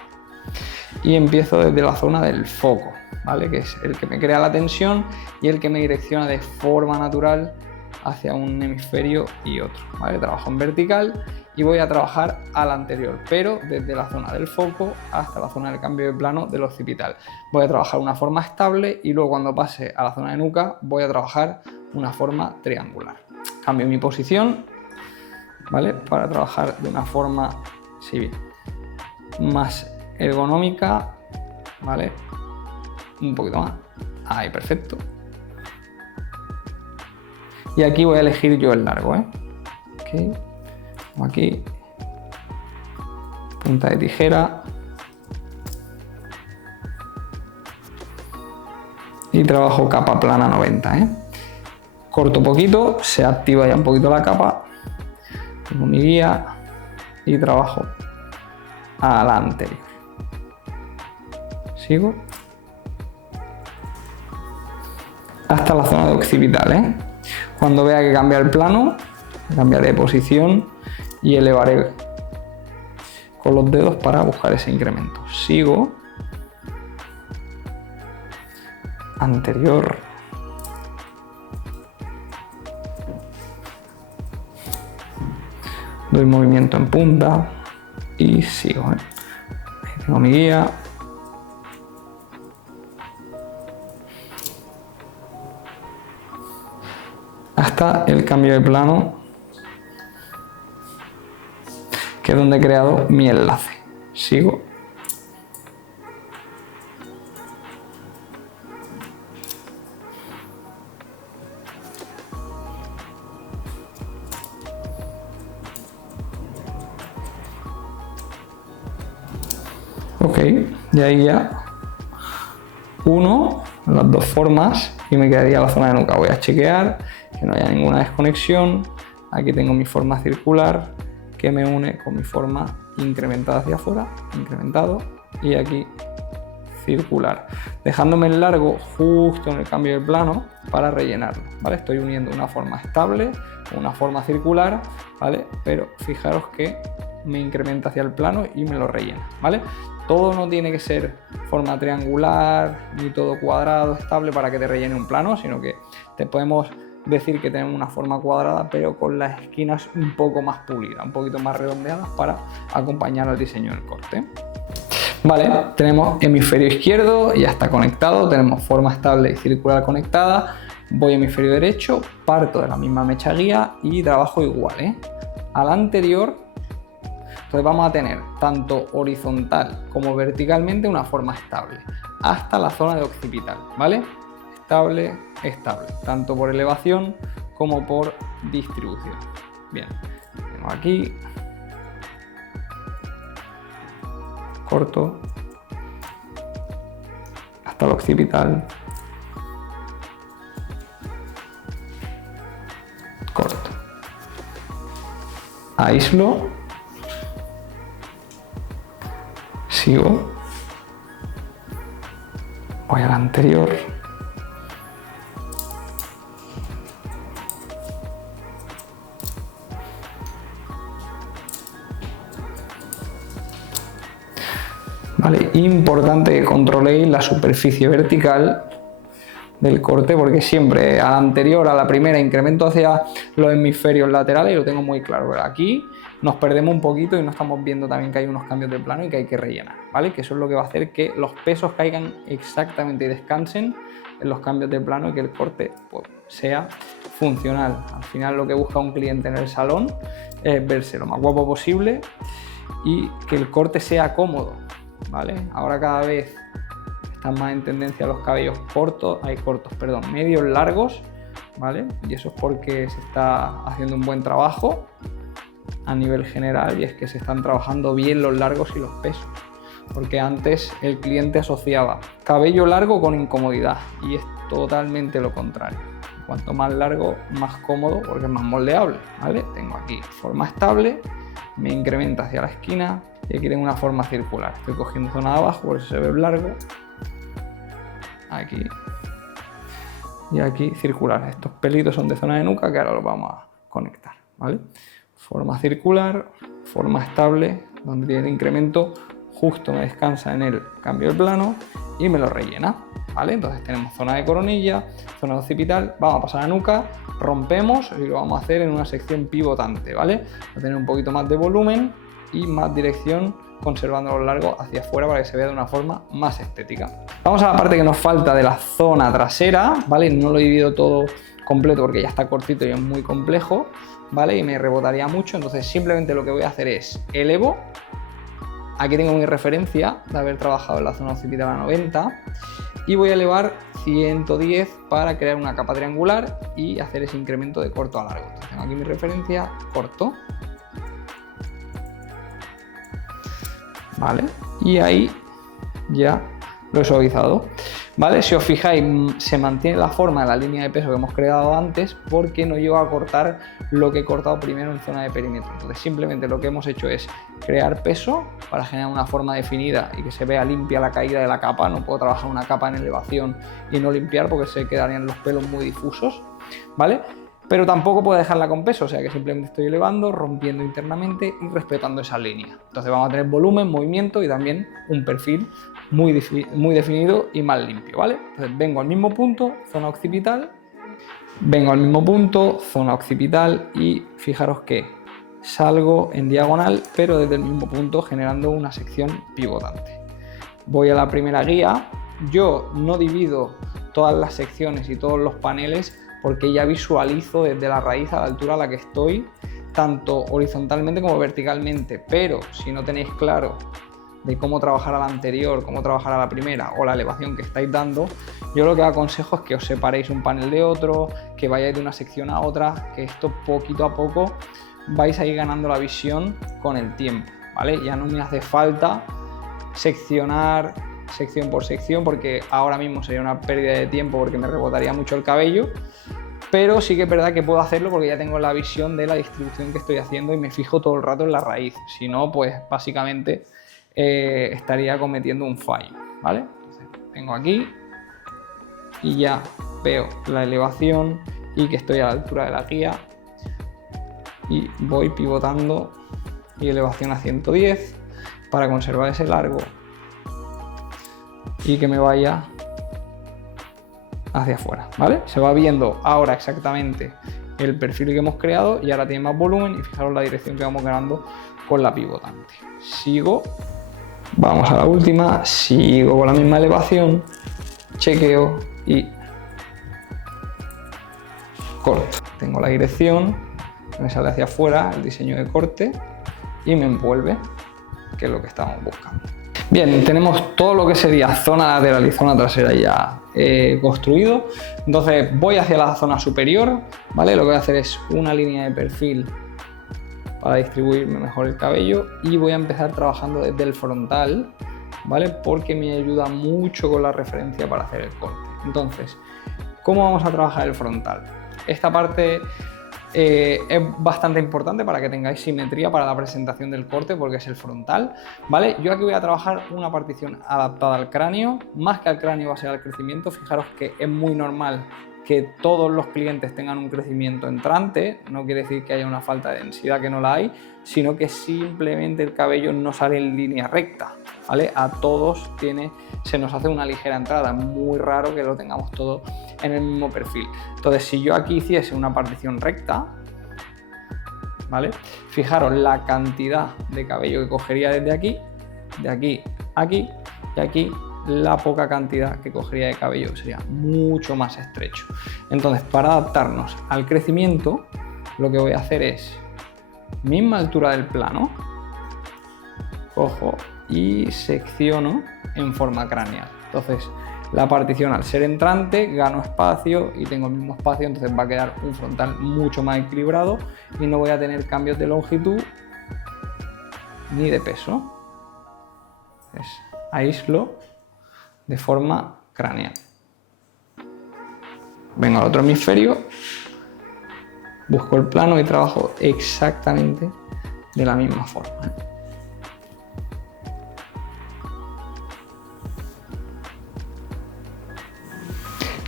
y empiezo desde la zona del foco, ¿vale? Que es el que me crea la tensión y el que me direcciona de forma natural hacia un hemisferio y otro, ¿vale? Trabajo en vertical y voy a trabajar al anterior, pero desde la zona del foco hasta la zona del cambio de plano del occipital. Voy a trabajar una forma estable y luego cuando pase a la zona de nuca voy a trabajar una forma triangular. Cambio mi posición, ¿vale? Para trabajar de una forma sí, más ergonómica, ¿vale? Un poquito más. Ahí, perfecto. Y aquí voy a elegir yo el largo, ¿eh? Okay. Aquí, punta de tijera y trabajo capa plana 90, ¿eh? Corto poquito, se activa ya un poquito la capa, tengo mi guía y trabajo a la anterior. Sigo hasta la zona de occipital, ¿eh? Cuando vea que cambia el plano, cambiaré de posición y elevaré con los dedos para buscar ese incremento. Sigo, anterior, doy movimiento en punta y sigo, ¿eh? Ahí tengo mi guía. Hasta el cambio de plano, que es donde he creado mi enlace. Sigo. Ok, y ahí ya uno, las dos formas y me quedaría la zona de nuca. Voy a chequear que no haya ninguna desconexión. Aquí tengo mi forma circular que me une con mi forma incrementada hacia afuera, incrementado, y aquí circular, dejándome el largo justo en el cambio de plano para rellenarlo, ¿vale? Estoy uniendo una forma estable, una forma circular, ¿vale? Pero fijaros que me incrementa hacia el plano y me lo rellena, ¿vale? Todo no tiene que ser forma triangular ni todo cuadrado estable para que te rellene un plano, sino que te podemos decir que tenemos una forma cuadrada pero con las esquinas un poco más pulidas, un poquito más redondeadas para acompañar al diseño del corte. Vale, tenemos hemisferio izquierdo, ya está conectado, tenemos forma estable y circular conectada. Voy a hemisferio derecho, parto de la misma mecha guía y trabajo igual, ¿eh? Al anterior. Entonces vamos a tener tanto horizontal como verticalmente una forma estable hasta la zona de occipital, ¿vale? Estable, estable, tanto por elevación como por distribución. Bien, tengo aquí, corto, hasta el occipital, corto, aíslo, sigo, voy al anterior, vale, importante que controléis la superficie vertical del corte porque siempre al anterior, a la primera, incremento hacia los hemisferios laterales y lo tengo muy claro, pero aquí nos perdemos un poquito y no estamos viendo también que hay unos cambios de plano y que hay que rellenar, ¿vale? Que eso es lo que va a hacer que los pesos caigan exactamente y descansen en los cambios de plano y que el corte pues, sea funcional. Al final lo que busca un cliente en el salón es verse lo más guapo posible y que el corte sea cómodo, ¿vale? Ahora cada vez están más en tendencia los cabellos medios largos, ¿vale? Y eso es porque se está haciendo un buen trabajo a nivel general y es que se están trabajando bien los largos y los pesos. Porque antes el cliente asociaba cabello largo con incomodidad y es totalmente lo contrario. Cuanto más largo, más cómodo porque es más moldeable, ¿vale? Tengo aquí forma estable, me incrementa hacia la esquina y aquí tengo una forma circular. Estoy cogiendo zona de abajo, por eso se ve largo. Aquí y aquí circular. Estos pelitos son de zona de nuca que ahora los vamos a conectar, ¿vale? Forma circular, forma estable, donde tiene el incremento, justo me descansa en el cambio de plano y me lo rellena, ¿vale? Entonces tenemos zona de coronilla, zona de occipital, vamos a pasar a nuca, rompemos y lo vamos a hacer en una sección pivotante, ¿vale? Va a tener un poquito más de volumen y más dirección, conservándolo largo hacia afuera para que se vea de una forma más estética. Vamos a la parte que nos falta de la zona trasera, ¿vale? No lo he dividido todo completo porque ya está cortito y es muy complejo, ¿vale? Y me rebotaría mucho, entonces simplemente lo que voy a hacer es elevo. Aquí tengo mi referencia de haber trabajado en la zona occipital a 90 y voy a elevar 110 para crear una capa triangular y hacer ese incremento de corto a largo. Entonces tengo aquí mi referencia, corto, ¿vale? Y ahí ya lo he suavizado, ¿vale? Si os fijáis, se mantiene la forma de la línea de peso que hemos creado antes porque no llego a cortar lo que he cortado primero en zona de perímetro. Entonces simplemente lo que hemos hecho es crear peso para generar una forma definida y que se vea limpia la caída de la capa. No puedo trabajar una capa en elevación y no limpiar porque se quedarían los pelos muy difusos, ¿vale? Pero tampoco puedo dejarla con peso, o sea que simplemente estoy elevando, rompiendo internamente y respetando esa línea. Entonces vamos a tener volumen, movimiento y también un perfil muy definido y más limpio, ¿vale? Entonces vengo al mismo punto, zona occipital, vengo al mismo punto, zona occipital y fijaros que salgo en diagonal, pero desde el mismo punto generando una sección pivotante. Voy a la primera guía, yo no divido todas las secciones y todos los paneles porque ya visualizo desde la raíz a la altura a la que estoy, tanto horizontalmente como verticalmente, pero si no tenéis claro de cómo trabajar a la anterior, cómo trabajar a la primera o la elevación que estáis dando, yo lo que aconsejo es que os separéis un panel de otro, que vayáis de una sección a otra, que esto poquito a poco vais a ir ganando la visión con el tiempo, ¿vale? Ya no me hace falta seccionar sección por sección porque ahora mismo sería una pérdida de tiempo porque me rebotaría mucho el cabello, pero sí que es verdad que puedo hacerlo porque ya tengo la visión de la distribución que estoy haciendo y me fijo todo el rato en la raíz. Si no, pues básicamente estaría cometiendo un fallo, ¿vale? Entonces, vengo aquí y ya veo la elevación y que estoy a la altura de la guía y voy pivotando y elevación a 110 para conservar ese largo y que me vaya hacia afuera, ¿vale? Se va viendo ahora exactamente el perfil que hemos creado y ahora tiene más volumen y fijaros la dirección que vamos ganando con la pivotante. Sigo, vamos a la última, sigo con la misma elevación, chequeo y corto. Tengo la dirección, me sale hacia afuera el diseño de corte y me envuelve, que es lo que estamos buscando. Bien, tenemos todo lo que sería zona lateral y zona trasera ya construido. Entonces voy hacia la zona superior, ¿vale? Lo que voy a hacer es una línea de perfil para distribuirme mejor el cabello y voy a empezar trabajando desde el frontal, ¿vale? Porque me ayuda mucho con la referencia para hacer el corte. Entonces, ¿cómo vamos a trabajar el frontal? Esta parte es bastante importante para que tengáis simetría para la presentación del corte porque es el frontal, ¿vale? Yo aquí voy a trabajar una partición adaptada al cráneo, más que al cráneo va a ser al crecimiento. Fijaros que es muy normal que todos los clientes tengan un crecimiento entrante, no quiere decir que haya una falta de densidad, que no la hay, sino que simplemente el cabello no sale en línea recta, ¿vale? A todos se nos hace una ligera entrada, es muy raro que lo tengamos todo en el mismo perfil. Entonces, si yo aquí hiciese una partición recta, ¿vale? Fijaros la cantidad de cabello que cogería desde aquí, de aquí a aquí y aquí la poca cantidad que cogería de cabello sería mucho más estrecho. Entonces, para adaptarnos al crecimiento, lo que voy a hacer es misma altura del plano, cojo y secciono en forma craneal. Entonces, la partición al ser entrante gano espacio y tengo el mismo espacio, entonces va a quedar un frontal mucho más equilibrado y no voy a tener cambios de longitud ni de peso. Entonces, aíslo de forma craneal. Vengo al otro hemisferio, busco el plano y trabajo exactamente de la misma forma.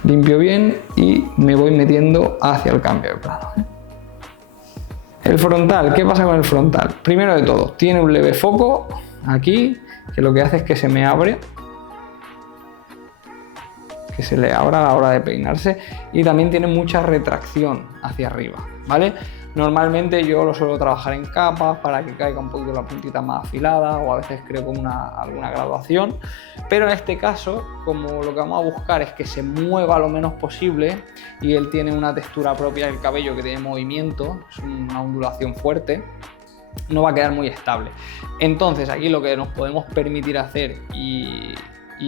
Limpio bien y me voy metiendo hacia el cambio de plano. El frontal, ¿qué pasa con el frontal? Primero de todo, tiene un leve foco aquí, que lo que hace es que se me abre, que se le abra a la hora de peinarse, y también tiene mucha retracción hacia arriba, ¿vale? Normalmente yo lo suelo trabajar en capas para que caiga un poquito la puntita más afilada, o a veces creo con alguna graduación, pero en este caso, como lo que vamos a buscar es que se mueva lo menos posible y él tiene una textura propia del cabello que tiene movimiento, es una ondulación fuerte, no va a quedar muy estable. Entonces aquí lo que nos podemos permitir hacer y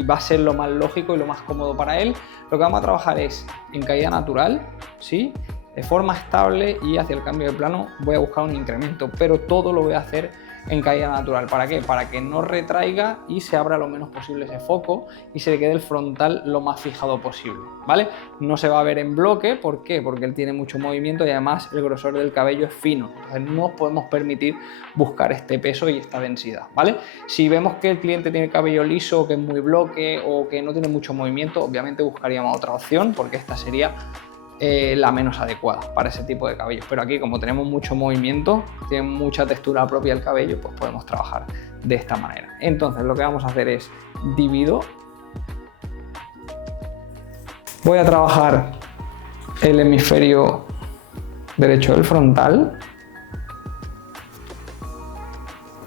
va a ser lo más lógico y lo más cómodo para él, lo que vamos a trabajar es en caída natural, ¿sí?, de forma estable, y hacia el cambio de plano voy a buscar un incremento, pero todo lo voy a hacer en caída natural. ¿Para qué? Para que no retraiga y se abra lo menos posible ese foco y se le quede el frontal lo más fijado posible, ¿vale? No se va a ver en bloque, ¿por qué? Porque él tiene mucho movimiento y además el grosor del cabello es fino, entonces no nos podemos permitir buscar este peso y esta densidad, ¿vale? Si vemos que el cliente tiene el cabello liso, que es muy bloque o que no tiene mucho movimiento, obviamente buscaríamos otra opción, porque esta sería la menos adecuada para ese tipo de cabello. Pero aquí, como tenemos mucho movimiento, tiene mucha textura propia el cabello, pues podemos trabajar de esta manera. Entonces lo que vamos a hacer es divido, voy a trabajar el hemisferio derecho del frontal,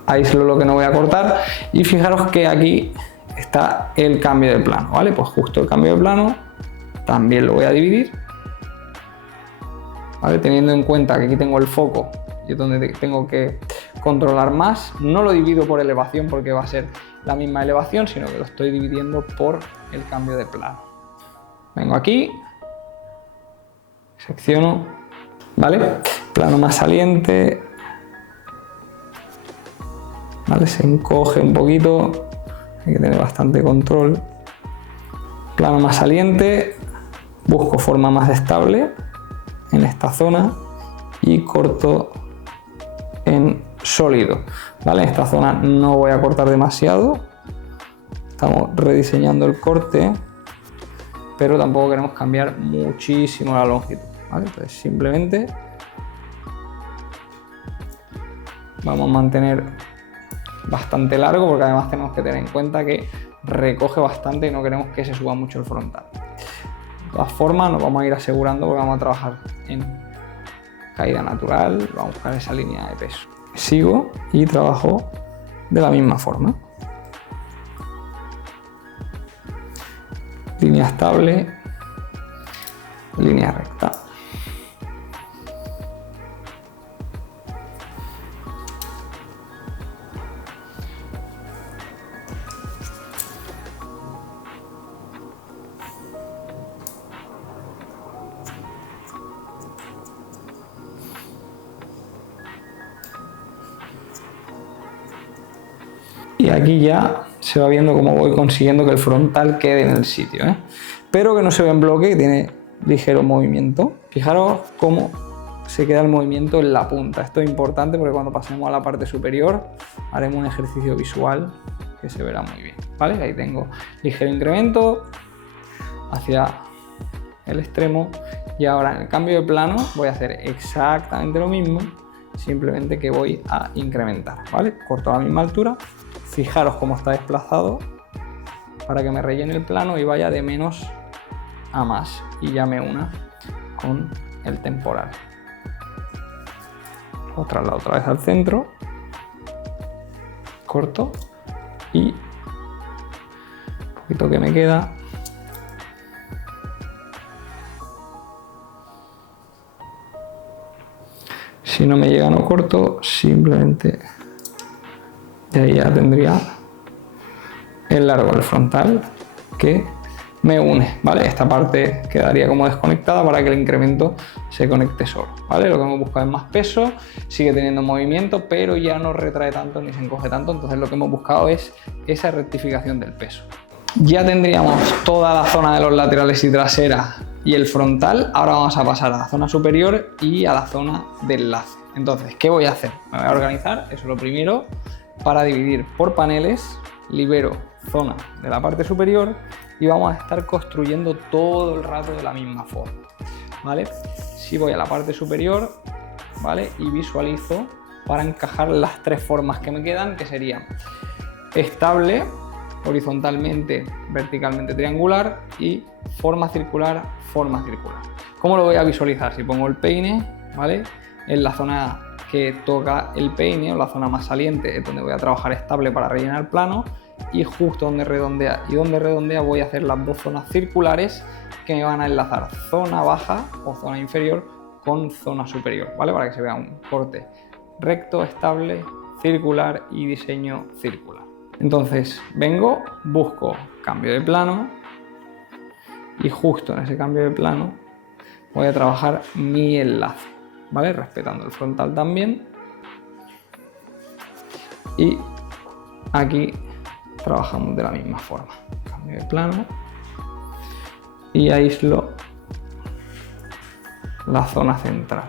aíslo lo que no voy a cortar, y fijaros que aquí está el cambio de plano, ¿vale? Pues justo el cambio de plano también lo voy a dividir, ¿vale? Teniendo en cuenta que aquí tengo el foco y es donde tengo que controlar más. No lo divido por elevación porque va a ser la misma elevación, sino que lo estoy dividiendo por el cambio de plano. Vengo aquí, secciono, ¿vale? Plano más saliente, ¿vale? Se encoge un poquito, hay que tener bastante control. Plano más saliente, busco forma más estable en esta zona y corto en sólido, ¿vale? En esta zona no voy a cortar demasiado, estamos rediseñando el corte, pero tampoco queremos cambiar muchísimo la longitud, ¿vale? Entonces simplemente vamos a mantener bastante largo, porque además tenemos que tener en cuenta que recoge bastante y no queremos que se suba mucho el frontal. De todas formas nos vamos a ir asegurando, porque vamos a trabajar en caída natural, vamos a buscar esa línea de peso. Sigo y trabajo de la misma forma. Línea estable, línea recta. Y aquí ya se va viendo cómo voy consiguiendo que el frontal quede en el sitio, ¿eh? Pero que no se ve en bloque, que tiene ligero movimiento. Fijaros cómo se queda el movimiento en la punta. Esto es importante porque cuando pasemos a la parte superior haremos un ejercicio visual que se verá muy bien, ¿vale? Ahí tengo ligero incremento hacia el extremo, y ahora en el cambio de plano voy a hacer exactamente lo mismo, simplemente que voy a incrementar, ¿vale? Corto a la misma altura. Fijaros cómo está desplazado para que me rellene el plano y vaya de menos a más y ya me una con el temporal. Lo traslado otra vez al centro, corto y un poquito que me queda. Si no me llega, no corto, simplemente de ahí ya tendría el largo del frontal que me une, ¿vale? Esta parte quedaría como desconectada para que el incremento se conecte solo, ¿vale? Lo que hemos buscado es más peso, sigue teniendo movimiento, pero ya no retrae tanto ni se encoge tanto, entonces lo que hemos buscado es esa rectificación del peso. Ya tendríamos toda la zona de los laterales y traseras y el frontal. Ahora vamos a pasar a la zona superior y a la zona de enlace. Entonces, ¿qué voy a hacer? Me voy a organizar, eso es lo primero, para dividir por paneles. Libero zona de la parte superior y vamos a estar construyendo todo el rato de la misma forma, ¿vale? Si voy a la parte superior, ¿vale? Y visualizo para encajar las tres formas que me quedan, que serían estable, horizontalmente, verticalmente triangular y forma circular, forma circular. ¿Cómo lo voy a visualizar? Si pongo el peine, ¿vale? En la zona que toca el peine o la zona más saliente es donde voy a trabajar estable para rellenar plano, y justo donde redondea voy a hacer las dos zonas circulares que me van a enlazar zona baja o zona inferior con zona superior, ¿vale? Para que se vea un corte recto, estable, circular y diseño circular. Entonces vengo, busco cambio de plano y justo en ese cambio de plano voy a trabajar mi enlace, ¿vale? Respetando el frontal también. Y aquí trabajamos de la misma forma. Cambio de plano y aíslo la zona central.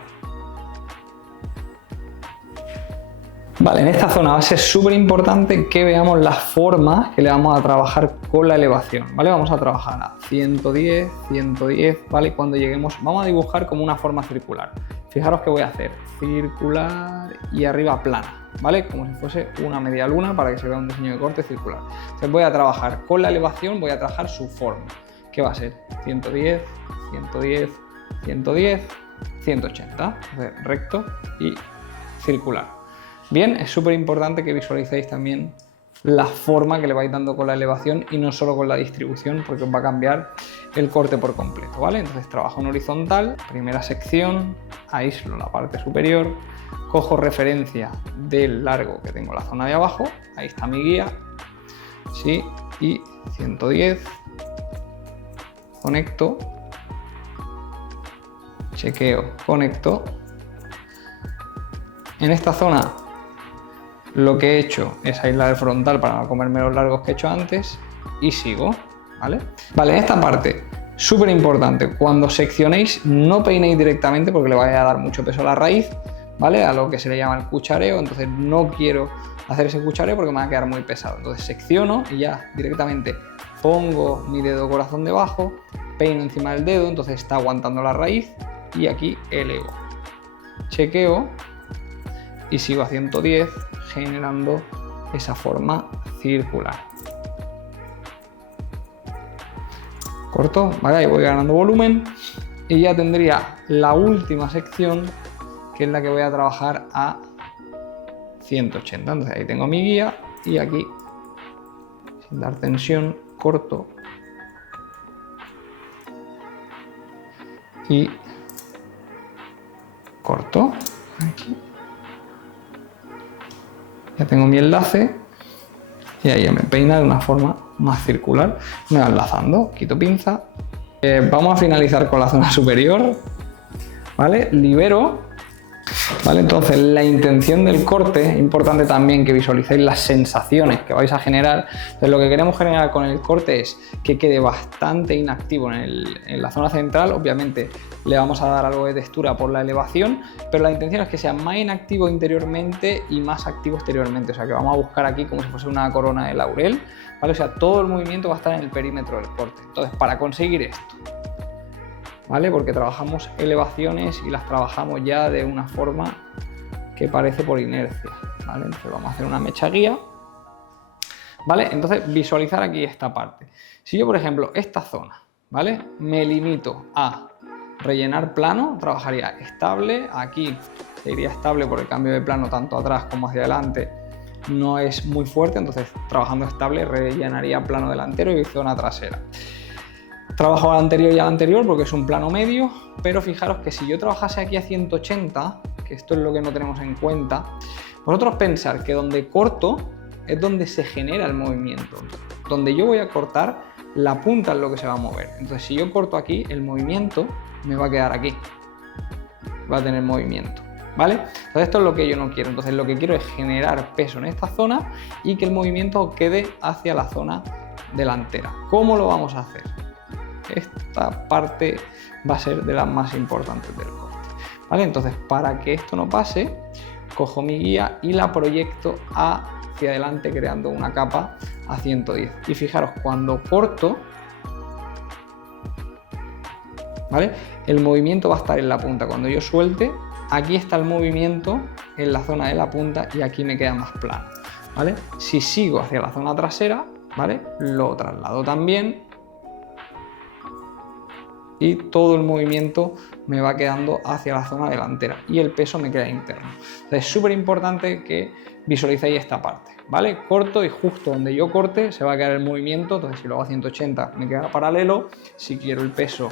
Vale, en esta zona va a ser súper importante que veamos las formas que le vamos a trabajar con la elevación, ¿vale? Vamos a trabajar a 110, 110, ¿vale? Cuando lleguemos, vamos a dibujar como una forma circular. Fijaros que voy a hacer circular y arriba plana, ¿vale? Como si fuese una media luna para que se vea un diseño de corte circular. Entonces voy a trabajar con la elevación, voy a trabajar su forma, que va a ser 110, 110, 110, 180, entonces, recto y circular. Bien, es súper importante que visualicéis también la forma que le vais dando con la elevación y no solo con la distribución, porque os va a cambiar el corte por completo, ¿vale? Entonces trabajo en horizontal, primera sección, aíslo la parte superior, cojo referencia del largo que tengo en la zona de abajo, ahí está mi guía, ¿sí? Y 110, conecto, chequeo, conecto. En esta zona lo que he hecho es aislar el frontal para no comerme los largos que he hecho antes y sigo, ¿vale? Vale, en esta parte, súper importante, cuando seccionéis no peinéis directamente porque le vais a dar mucho peso a la raíz, ¿vale? A lo que se le llama el cuchareo, entonces no quiero hacer ese cuchareo porque me va a quedar muy pesado. Entonces secciono y ya directamente pongo mi dedo corazón debajo, peino encima del dedo, entonces está aguantando la raíz y aquí elevo. Chequeo y sigo a 110 generando esa forma circular. Corto, ¿vale? Ahí voy ganando volumen y ya tendría la última sección, que es la que voy a trabajar a 180. Entonces ahí tengo mi guía y aquí, sin dar tensión, corto y corto. Aquí. Ya tengo mi enlace y ahí ya me peina de una forma más circular. Me va enlazando, quito pinza. Vamos a finalizar con la zona superior, ¿vale? Libero, ¿vale? Entonces la intención del corte, es importante también que visualicéis las sensaciones que vais a generar. Entonces lo que queremos generar con el corte es que quede bastante inactivo en la zona central. Obviamente le vamos a dar algo de textura por la elevación, pero la intención es que sea más inactivo interiormente y más activo exteriormente. O sea que vamos a buscar aquí como si fuese una corona de laurel, ¿vale? O sea, todo el movimiento va a estar en el perímetro del corte. Entonces, para conseguir esto, ¿vale? Porque trabajamos elevaciones y las trabajamos ya de una forma que parece por inercia, ¿vale? Entonces vamos a hacer una mecha guía, ¿vale? Entonces visualizar aquí esta parte. Si yo, por ejemplo, esta zona, ¿vale? Me limito a rellenar plano, trabajaría estable, aquí iría estable por el cambio de plano tanto atrás como hacia adelante, no es muy fuerte, entonces trabajando estable rellenaría plano delantero y zona trasera. Trabajo al anterior y al anterior porque es un plano medio, pero fijaros que si yo trabajase aquí a 180, que esto es lo que no tenemos en cuenta, vosotros pensar que donde corto es donde se genera el movimiento. Donde yo voy a cortar, la punta es lo que se va a mover. Entonces si yo corto aquí, el movimiento me va a quedar aquí. Va a tener movimiento, ¿vale? Entonces esto es lo que yo no quiero. Entonces lo que quiero es generar peso en esta zona y que el movimiento quede hacia la zona delantera. ¿Cómo lo vamos a hacer? esta parte va a ser de las más importantes del corte, ¿vale? Entonces, para que esto no pase, cojo mi guía y la proyecto hacia adelante creando una capa a 110. Y fijaros, cuando corto, ¿vale? El movimiento va a estar en la punta. Cuando yo suelte, aquí está el movimiento en la zona de la punta y aquí me queda más plano, ¿vale? Si sigo hacia la zona trasera, ¿vale? Lo traslado también y todo el movimiento me va quedando hacia la zona delantera y el peso me queda interno. Entonces es súper importante que visualicéis esta parte, ¿vale? Corto y justo donde yo corte se va a quedar el movimiento. Entonces si lo hago a 180 me queda paralelo. Si quiero el peso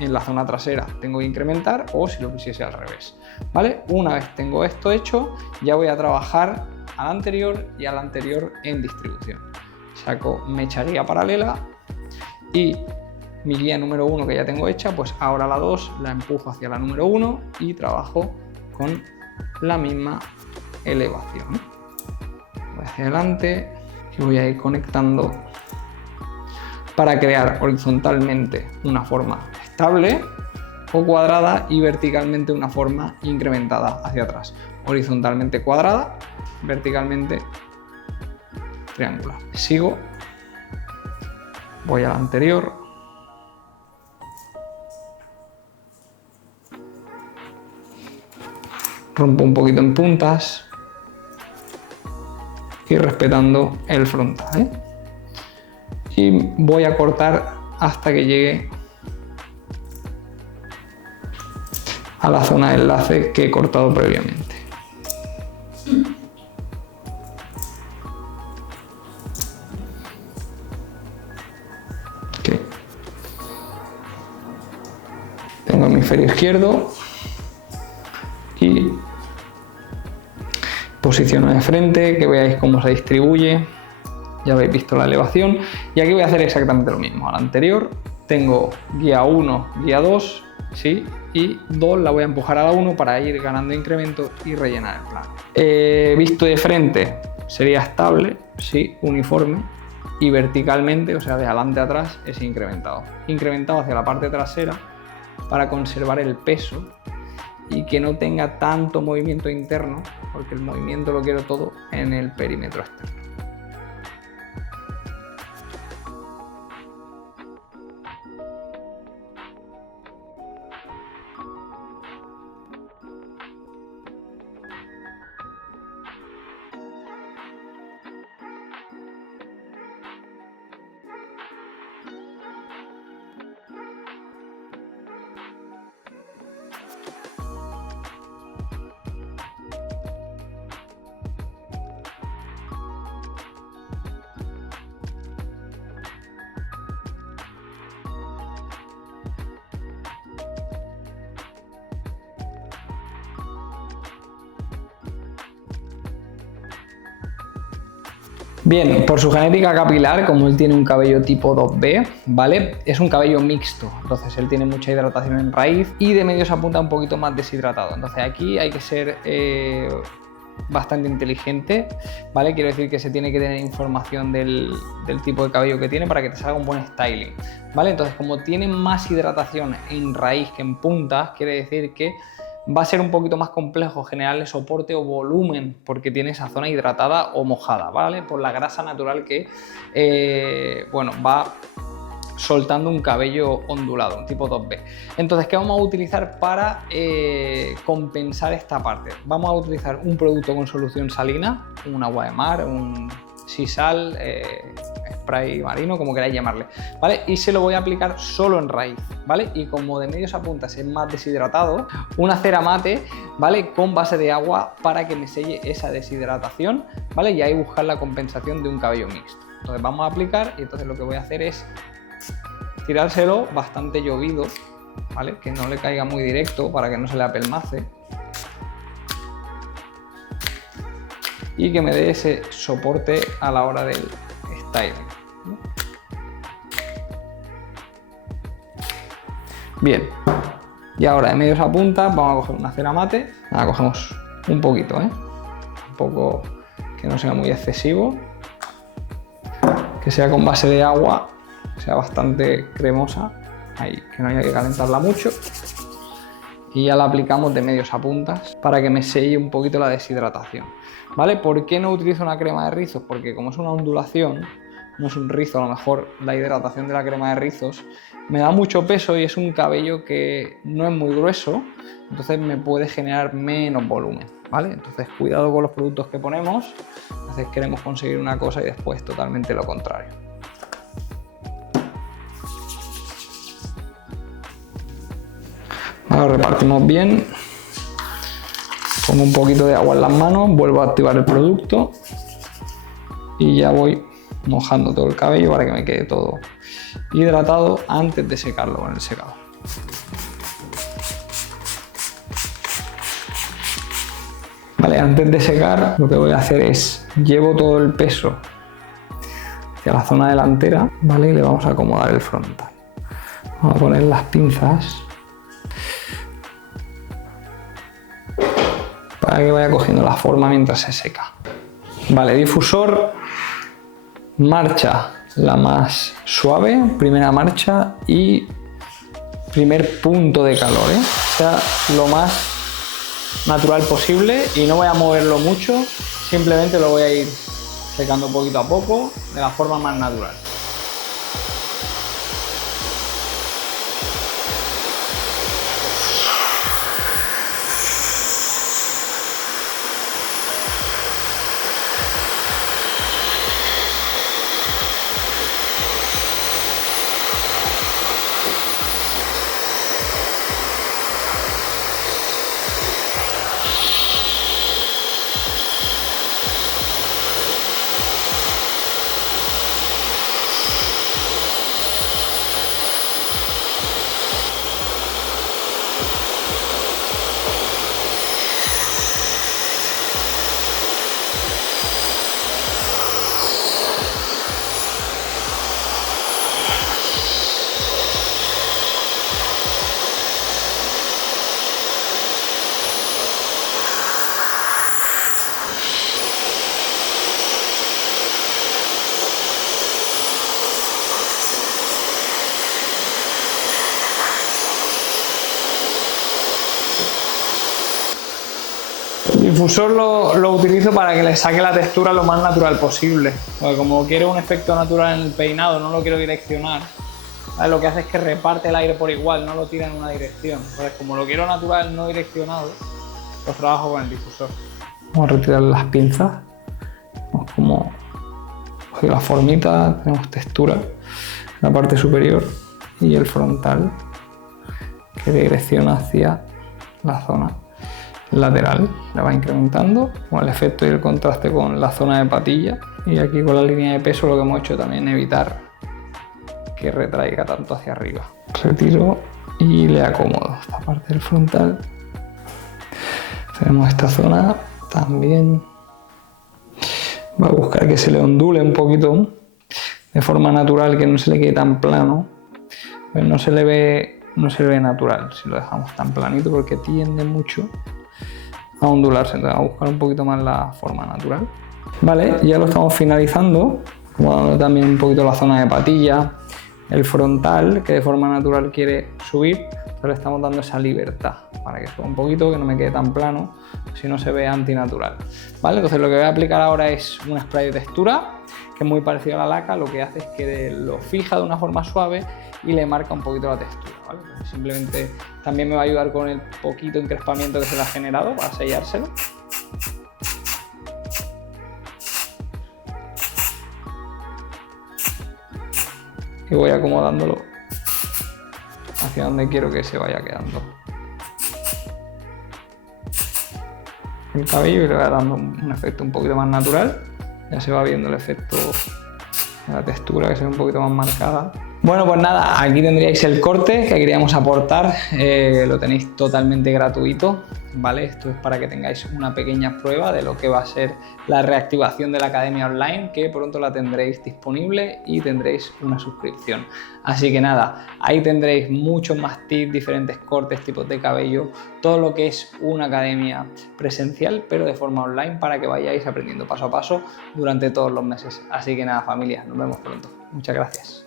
en la zona trasera tengo que incrementar, o si lo quisiese al revés, ¿vale? Una vez tengo esto hecho, ya voy a trabajar al anterior y al anterior en distribución. Saco mecha guía paralela y mi guía número 1 que ya tengo hecha, pues ahora la 2 la empujo hacia la número 1 y trabajo con la misma elevación. Voy hacia adelante y voy a ir conectando para crear horizontalmente una forma estable o cuadrada y verticalmente una forma incrementada hacia atrás. Horizontalmente cuadrada, verticalmente triangular. Sigo, voy al anterior, rompo un poquito en puntas y respetando el frontal, ¿eh? Y voy a cortar hasta que llegue a la zona de enlace que he cortado previamente. Okay. Tengo el hemisferio izquierdo y posiciono de frente, que veáis cómo se distribuye. Ya habéis visto la elevación y aquí voy a hacer exactamente lo mismo. Al anterior tengo guía 1, guía 2, ¿sí? Y 2 la voy a empujar a la 1 para ir ganando incremento y rellenar el plano. Visto de frente sería estable, ¿sí? Uniforme, y verticalmente, o sea, de adelante a atrás, es incrementado. Incrementado hacia la parte trasera para conservar el peso y que no tenga tanto movimiento interno, porque el movimiento lo quiero todo en el perímetro externo. Bien, por su genética capilar, como él tiene un cabello tipo 2B, ¿vale? Es un cabello mixto, entonces él tiene mucha hidratación en raíz y de medio se apunta un poquito más deshidratado. Entonces aquí hay que ser bastante inteligente, ¿vale? Quiero decir que se tiene que tener información del tipo de cabello que tiene para que te salga un buen styling, ¿vale? Entonces, como tiene más hidratación en raíz que en puntas, quiere decir que va a ser un poquito más complejo generarle soporte o volumen porque tiene esa zona hidratada o mojada, ¿vale? Por la grasa natural que, bueno, va soltando un cabello ondulado, un tipo 2B. Entonces, ¿qué vamos a utilizar para compensar esta parte? Vamos a utilizar un producto con solución salina, un agua de mar, un sisal, spray marino, como queráis llamarle, ¿vale? Y se lo voy a aplicar solo en raíz, ¿vale? Y como de medios a puntas es más deshidratado, una cera mate, ¿vale? Con base de agua para que me selle esa deshidratación, ¿vale? Y ahí buscar la compensación de un cabello mixto. Entonces vamos a aplicar y entonces lo que voy a hacer es tirárselo bastante llovido, ¿vale? Que no le caiga muy directo para que no se le apelmace. Y que me dé ese soporte a la hora del styling. Bien, y ahora de medios a punta vamos a coger una cera mate. Nada, cogemos un poquito, un poco que no sea muy excesivo, que sea con base de agua, que sea bastante cremosa. ahí, que no haya que calentarla mucho. Y ya la aplicamos de medios a puntas para que me selle un poquito la deshidratación, ¿vale? ¿Por qué no utilizo una crema de rizos? Porque como es una ondulación, no es un rizo, a lo mejor la hidratación de la crema de rizos me da mucho peso y es un cabello que no es muy grueso, entonces me puede generar menos volumen, ¿vale? Entonces cuidado con los productos que ponemos, a veces queremos conseguir una cosa y después totalmente lo contrario. Ahora repartimos bien, pongo un poquito de agua en las manos, vuelvo a activar el producto y ya voy mojando todo el cabello para que me quede todo hidratado antes de secarlo con el secador. Vale, antes de secar lo que voy a hacer es llevo todo el peso hacia la zona delantera, ¿vale? Y le vamos a acomodar el frontal. Vamos a poner las pinzas para que vaya cogiendo la forma mientras se seca. Vale, difusor, marcha la más suave, primera marcha y primer punto de calor, ¿eh? O sea, lo más natural posible y no voy a moverlo mucho, simplemente lo voy a ir secando poquito a poco de la forma más natural. El difusor lo utilizo para que le saque la textura lo más natural posible, porque como quiero un efecto natural en el peinado, no lo quiero direccionar, ¿vale? Lo que hace es que reparte el aire por igual, no lo tira en una dirección. Entonces, como lo quiero natural, no direccionado, pues trabajo con el difusor. Vamos a retirar las pinzas, vemos como coge la formita, tenemos textura en la parte superior y el frontal que direcciona hacia la zona lateral, le va incrementando con el efecto y el contraste con la zona de patilla, y aquí con la línea de peso lo que hemos hecho también es evitar que retraiga tanto hacia arriba. Retiro y le acomodo esta parte del frontal. Tenemos esta zona también, va a buscar que se le ondule un poquito de forma natural, que no se le quede tan plano, pues no se le ve natural si lo dejamos tan planito, porque tiende mucho a ondularse. Entonces vamos a buscar un poquito más la forma natural. Vale, ya lo estamos finalizando, acomodando también un poquito la zona de patilla, el frontal que de forma natural quiere subir, entonces le estamos dando esa libertad para que suba un poquito, que no me quede tan plano, si no se ve antinatural. Vale, entonces lo que voy a aplicar ahora es un spray de textura que es muy parecido a la laca, lo que hace es que lo fija de una forma suave y le marca un poquito la textura, ¿vale? Simplemente también me va a ayudar con el poquito encrespamiento que se le ha generado para sellárselo. Y voy acomodándolo hacia donde quiero que se vaya quedando el cabello, y le voy dando un efecto un poquito más natural. Ya se va viendo el efecto de la textura, que se ve un poquito más marcada. Bueno, pues nada, aquí tendríais el corte que queríamos aportar, lo tenéis totalmente gratuito, ¿vale? Esto es para que tengáis una pequeña prueba de lo que va a ser la reactivación de la academia online, que pronto la tendréis disponible y tendréis una suscripción. Así que nada, ahí tendréis muchos más tips, diferentes cortes, tipos de cabello, todo lo que es una academia presencial, pero de forma online, para que vayáis aprendiendo paso a paso durante todos los meses. Así que nada, familia, nos vemos pronto. Muchas gracias.